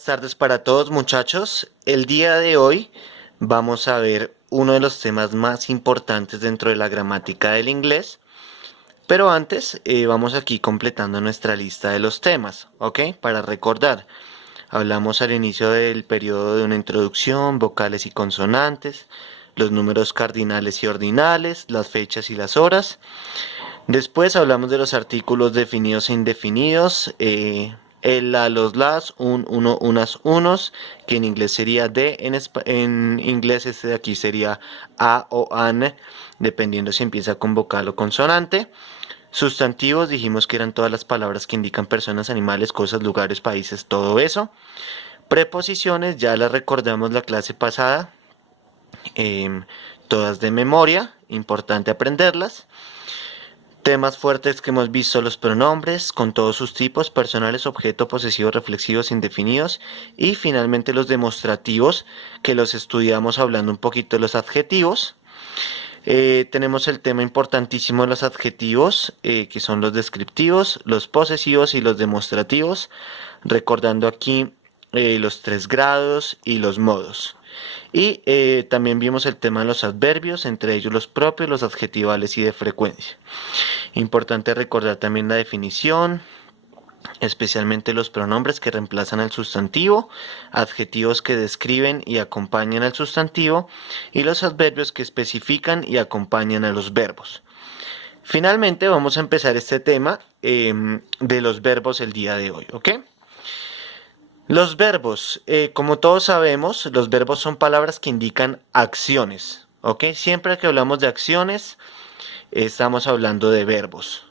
Buenas tardes para todos muchachos. El día de hoy vamos a ver uno de los temas más importantes dentro de la gramática del inglés. Pero antes vamos aquí completando nuestra lista de los temas, ¿ok? Para recordar, hablamos al inicio del periodo de una introducción, vocales y consonantes, los números cardinales y ordinales, las fechas y las horas. Después hablamos de los artículos definidos e indefinidos, el, la, los, las, un, uno, unas, unos, que en inglés sería de, en inglés este de aquí sería a o an, dependiendo si empieza con vocal o consonante. Sustantivos, dijimos que eran todas las palabras que indican personas, animales, cosas, lugares, países, todo eso. Preposiciones, ya las recordamos la clase pasada, todas de memoria, importante aprenderlas. Temas fuertes que hemos visto: los pronombres con todos sus tipos, personales, objeto, posesivos, reflexivos, indefinidos, y finalmente los demostrativos, que los estudiamos hablando un poquito de los adjetivos. Tenemos el tema importantísimo de los adjetivos, que son los descriptivos, los posesivos y los demostrativos, recordando aquí los 3 grados y los modos. Y también vimos el tema de los adverbios, entre ellos los propios, los adjetivales y de frecuencia. Importante recordar también la definición, especialmente los pronombres que reemplazan al sustantivo, adjetivos que describen y acompañan al sustantivo, y los adverbios que especifican y acompañan a los verbos. Finalmente vamos a empezar este tema de los verbos el día de hoy, ¿ok? Los verbos, como todos sabemos, los verbos son palabras que indican acciones, ¿ok? Siempre que hablamos de acciones, estamos hablando de verbos.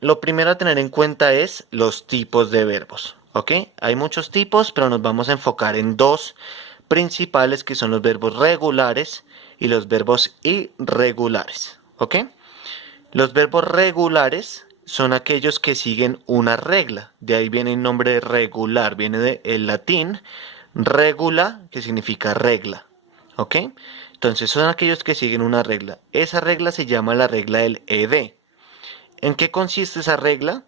Lo primero a tener en cuenta es los tipos de verbos, ¿ok? Hay muchos tipos, pero nos vamos a enfocar en dos principales, que son los verbos regulares y los verbos irregulares, ¿ok? Los verbos regulares son aquellos que siguen una regla. De ahí viene el nombre de regular, viene del latín regula, que significa regla, ¿ok? Entonces son aquellos que siguen una regla. Esa regla se llama la regla del ed. ¿En qué consiste esa regla?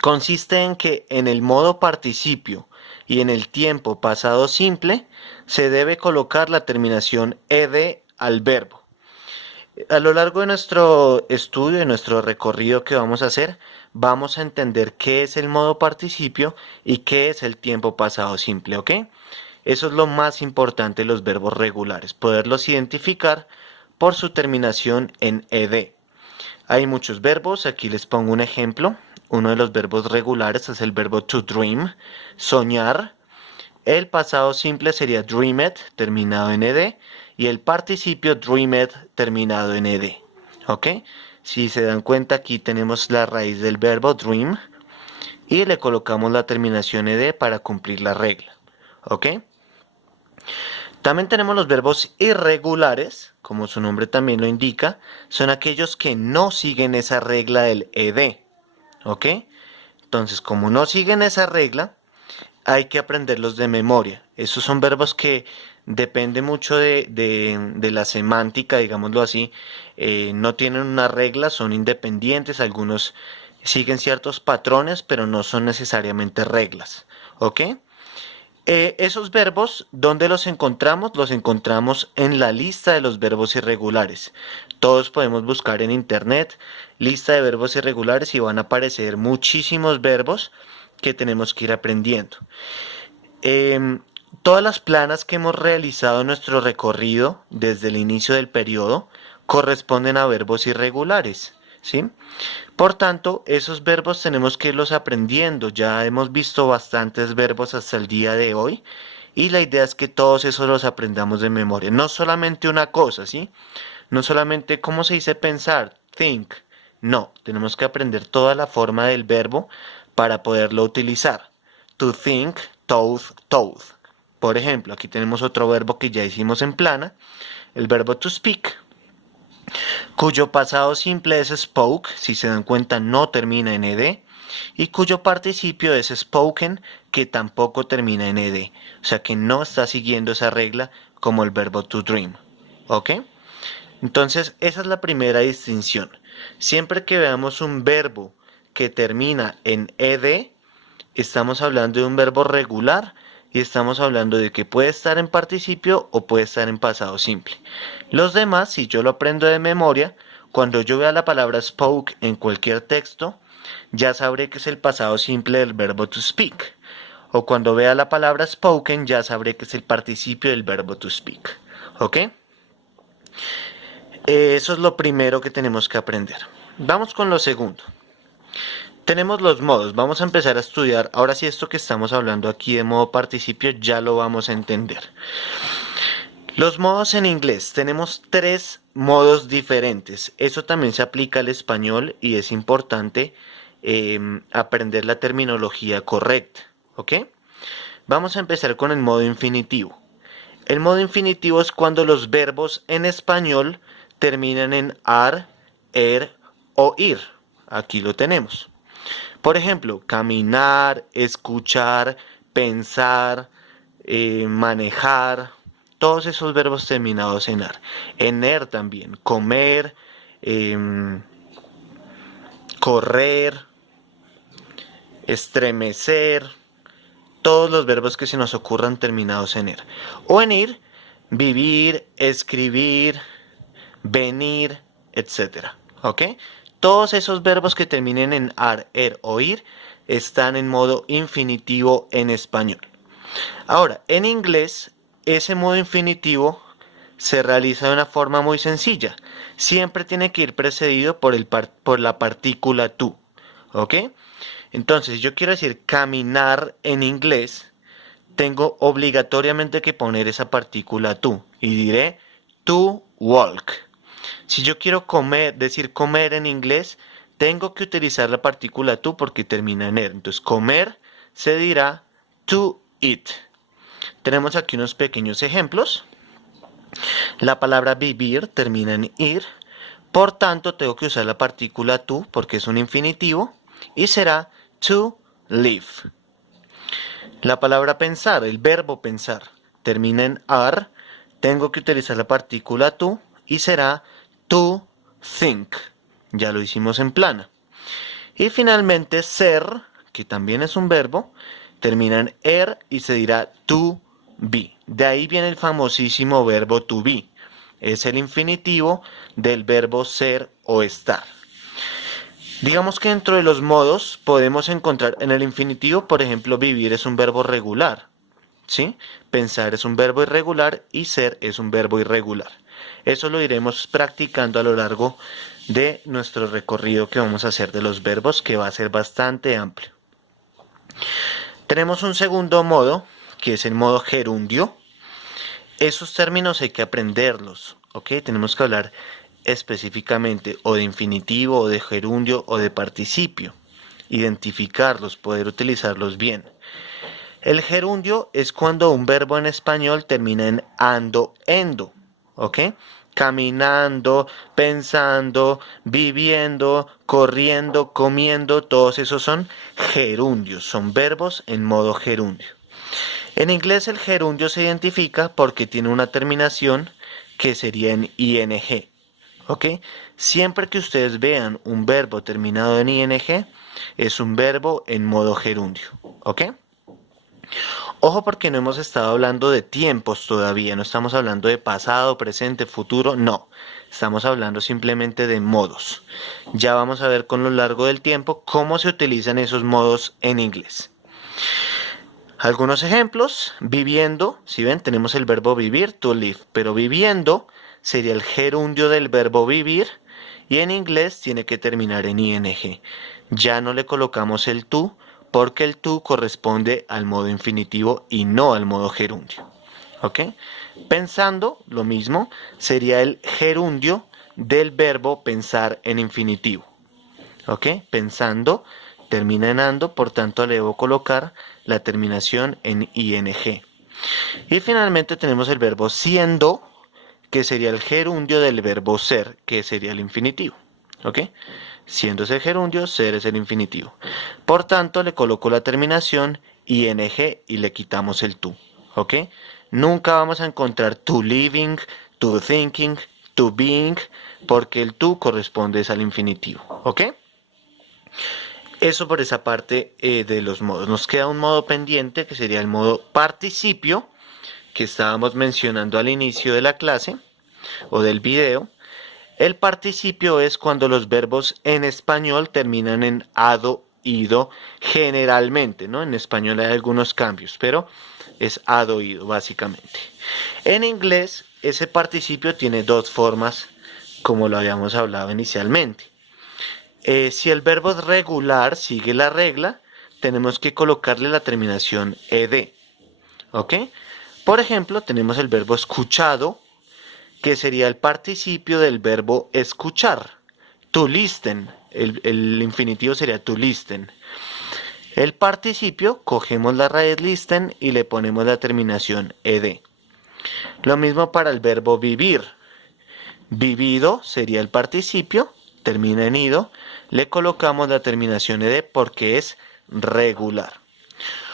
Consiste en que en el modo participio y en el tiempo pasado simple se debe colocar la terminación ed al verbo. A lo largo de nuestro estudio, de nuestro recorrido que vamos a hacer, vamos a entender qué es el modo participio y qué es el tiempo pasado simple, ¿ok? Eso es lo más importante de los verbos regulares, poderlos identificar por su terminación en ed. Hay muchos verbos, aquí les pongo un ejemplo. Uno de los verbos regulares es el verbo to dream, soñar. El pasado simple sería dreamed, terminado en ed, y el participio dreamed, terminado en ed. ¿Ok? Si se dan cuenta, aquí tenemos la raíz del verbo dream y le colocamos la terminación ed para cumplir la regla. ¿Ok? También tenemos los verbos irregulares, como su nombre también lo indica, son aquellos que no siguen esa regla del ed. ¿Ok? Entonces, como no siguen esa regla, hay que aprenderlos de memoria. Esos son verbos que depende mucho de la semántica, digámoslo así. No tienen una regla, son independientes. Algunos siguen ciertos patrones, pero no son necesariamente reglas. ¿Ok? Esos verbos, ¿dónde los encontramos? Los encontramos en la lista de los verbos irregulares. Todos podemos buscar en internet lista de verbos irregulares y van a aparecer muchísimos verbos que tenemos que ir aprendiendo. Todas las planas que hemos realizado en nuestro recorrido desde el inicio del periodo corresponden a verbos irregulares, ¿sí? Por tanto, esos verbos tenemos que irlos aprendiendo. Ya hemos visto bastantes verbos hasta el día de hoy y la idea es que todos esos los aprendamos de memoria. No solamente una cosa, ¿sí? No solamente cómo se dice pensar, think. No, tenemos que aprender toda la forma del verbo para poderlo utilizar. To think, told, told. Por ejemplo, aquí tenemos otro verbo que ya hicimos en plana, el verbo to speak, cuyo pasado simple es spoke, si se dan cuenta no termina en ed, y cuyo participio es spoken, que tampoco termina en ed, o sea que no está siguiendo esa regla como el verbo to dream, ¿ok? Entonces esa es la primera distinción. Siempre que veamos un verbo que termina en ed, estamos hablando de un verbo regular y estamos hablando de que puede estar en participio o puede estar en pasado simple. Los demás, si yo lo aprendo de memoria, cuando yo vea la palabra spoke en cualquier texto, ya sabré que es el pasado simple del verbo to speak. O cuando vea la palabra spoken, ya sabré que es el participio del verbo to speak. ¿Ok? Eso es lo primero que tenemos que aprender. Vamos con lo segundo. Tenemos los modos. Vamos a empezar a estudiar. Ahora sí, esto que estamos hablando aquí de modo participio ya lo vamos a entender. Los modos en inglés. Tenemos 3 modos diferentes. Eso también se aplica al español y es importante aprender la terminología correcta. ¿Ok? Vamos a empezar con el modo infinitivo. El modo infinitivo es cuando los verbos en español terminan en ar, er o ir. Aquí lo tenemos. Por ejemplo, caminar, escuchar, pensar, manejar, todos esos verbos terminados en ar. En er también, comer, correr, estremecer, todos los verbos que se nos ocurran terminados en er. O en ir, vivir, escribir, venir, etc. ¿Ok? Todos esos verbos que terminen en ar, er o ir están en modo infinitivo en español. Ahora, en inglés, ese modo infinitivo se realiza de una forma muy sencilla. Siempre tiene que ir precedido por la partícula to. ¿Ok? Entonces, yo quiero decir caminar en inglés, tengo obligatoriamente que poner esa partícula to y diré to walk. Si yo quiero decir comer en inglés, tengo que utilizar la partícula to porque termina en er. Entonces, comer se dirá to eat. Tenemos aquí unos pequeños ejemplos. La palabra vivir termina en ir. Por tanto, tengo que usar la partícula to porque es un infinitivo y será to live. La palabra pensar, el verbo pensar, termina en ar. Tengo que utilizar la partícula to y será to think. Ya lo hicimos en plana. Y finalmente ser, que también es un verbo, termina en er y se dirá to be. De ahí viene el famosísimo verbo to be. Es el infinitivo del verbo ser o estar. Digamos que dentro de los modos podemos encontrar en el infinitivo, por ejemplo, vivir es un verbo regular, ¿sí? Pensar es un verbo irregular y ser es un verbo irregular. Eso lo iremos practicando a lo largo de nuestro recorrido que vamos a hacer de los verbos, que va a ser bastante amplio. Tenemos un segundo modo, que es el modo gerundio. Esos términos hay que aprenderlos, ¿ok? Tenemos que hablar específicamente o de infinitivo, o de gerundio, o de participio. Identificarlos, poder utilizarlos bien. El gerundio es cuando un verbo en español termina en ando, endo, ¿ok? Caminando, pensando, viviendo, corriendo, comiendo, todos esos son gerundios, son verbos en modo gerundio. En inglés el gerundio se identifica porque tiene una terminación que sería en ing, ¿ok? Siempre que ustedes vean un verbo terminado en ing, es un verbo en modo gerundio, ¿ok? Ojo porque no hemos estado hablando de tiempos todavía, no estamos hablando de pasado, presente, futuro, no. Estamos hablando simplemente de modos. Ya vamos a ver con lo largo del tiempo cómo se utilizan esos modos en inglés. Algunos ejemplos, viviendo, si ven, tenemos el verbo vivir, to live, pero viviendo sería el gerundio del verbo vivir y en inglés tiene que terminar en ing. Ya no le colocamos el to porque el to corresponde al modo infinitivo y no al modo gerundio. ¿Ok? Pensando, lo mismo, sería el gerundio del verbo pensar en infinitivo. ¿Ok? Pensando termina en ando, por tanto le debo colocar la terminación en ing. Y finalmente tenemos el verbo siendo, que sería el gerundio del verbo ser, que sería el infinitivo. ¿Ok? Siendo es el gerundio, ser es el infinitivo. Por tanto, le coloco la terminación ing y le quitamos el to. ¿Ok? Nunca vamos a encontrar to living, to thinking, to being, porque el to corresponde al infinitivo. ¿Ok? Eso por esa parte de los modos. Nos queda un modo pendiente que sería el modo participio que estábamos mencionando al inicio de la clase o del video. El participio es cuando los verbos en español terminan en ado, ido, generalmente, ¿no? En español hay algunos cambios, pero es ado, ido, básicamente. En inglés, ese participio tiene dos formas, como lo habíamos hablado inicialmente. Si el verbo es regular, sigue la regla, tenemos que colocarle la terminación ed. ¿Ok? Por ejemplo, tenemos el verbo escuchado, que sería el participio del verbo escuchar. To listen. El infinitivo sería to listen. El participio, cogemos la raíz listen y le ponemos la terminación ed. Lo mismo para el verbo vivir. Vivido sería el participio, termina en ido, le colocamos la terminación ed porque es regular.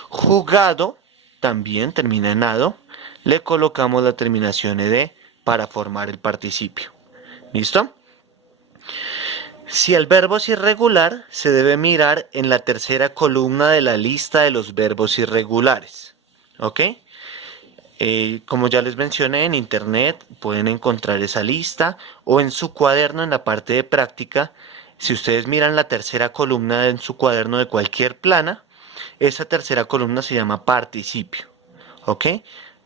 Jugado también termina en ado, le colocamos la terminación ed para formar el participio. ¿Listo? Si el verbo es irregular, se debe mirar en la tercera columna de la lista de los verbos irregulares. ¿Ok? Como ya les mencioné, en internet pueden encontrar esa lista o en su cuaderno en la parte de práctica. Si ustedes miran la tercera columna en su cuaderno de cualquier plana, esa tercera columna se llama participio. ¿Ok?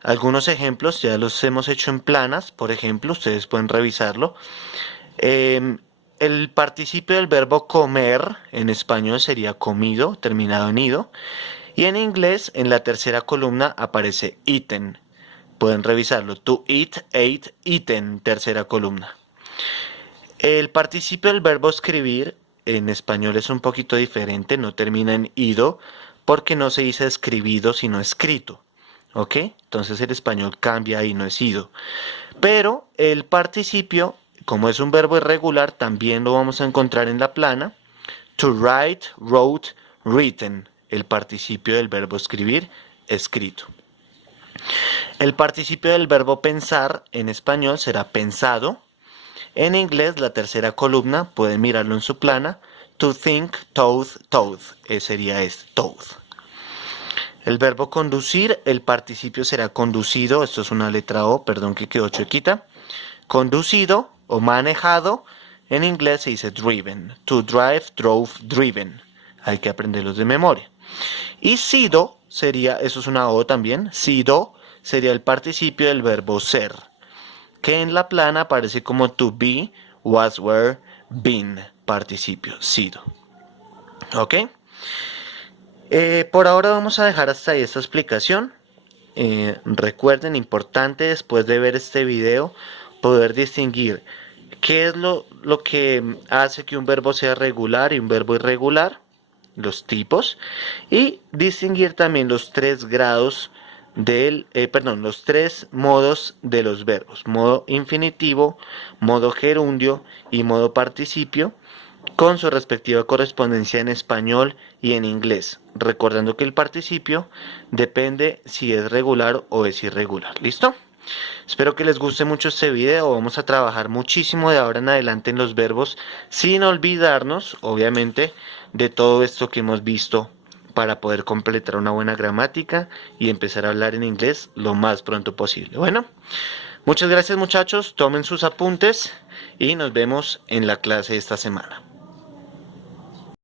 Algunos ejemplos ya los hemos hecho en planas, por ejemplo, ustedes pueden revisarlo. El participio del verbo comer en español sería comido, terminado en ido. Y en inglés, en la tercera columna aparece eaten. Pueden revisarlo. To eat, ate, eaten, tercera columna. El participio del verbo escribir en español es un poquito diferente, no termina en ido, porque no se dice escribido, sino escrito. ¿Ok? Entonces el español cambia y no es ido. Pero el participio, como es un verbo irregular, también lo vamos a encontrar en la plana. To write, wrote, written. El participio del verbo escribir, escrito. El participio del verbo pensar en español será pensado. En inglés, la tercera columna, pueden mirarlo en su plana. To think, thought, thought. Sería thought. El verbo conducir, el participio será conducido. Esto es una letra O, perdón que quedó chuequita. Conducido o manejado. En inglés se dice driven. To drive, drove, driven. Hay que aprenderlos de memoria. Y sido sería, eso es una O también, sido sería el participio del verbo ser, que en la plana aparece como to be, was, were, been, participio, sido. ¿Ok? Por ahora vamos a dejar hasta ahí esta explicación. Recuerden, importante después de ver este video, poder distinguir qué es lo que hace que un verbo sea regular y un verbo irregular, los tipos, y distinguir también los tres grados los tres modos de los verbos: modo infinitivo, modo gerundio y modo participio, con su respectiva correspondencia en español y en inglés, recordando que el participio depende si es regular o es irregular. ¿Listo? Espero que les guste mucho este video. Vamos a trabajar muchísimo de ahora en adelante en los verbos, sin olvidarnos, obviamente, de todo esto que hemos visto para poder completar una buena gramática y empezar a hablar en inglés lo más pronto posible. Bueno, muchas gracias muchachos, tomen sus apuntes y nos vemos en la clase de esta semana.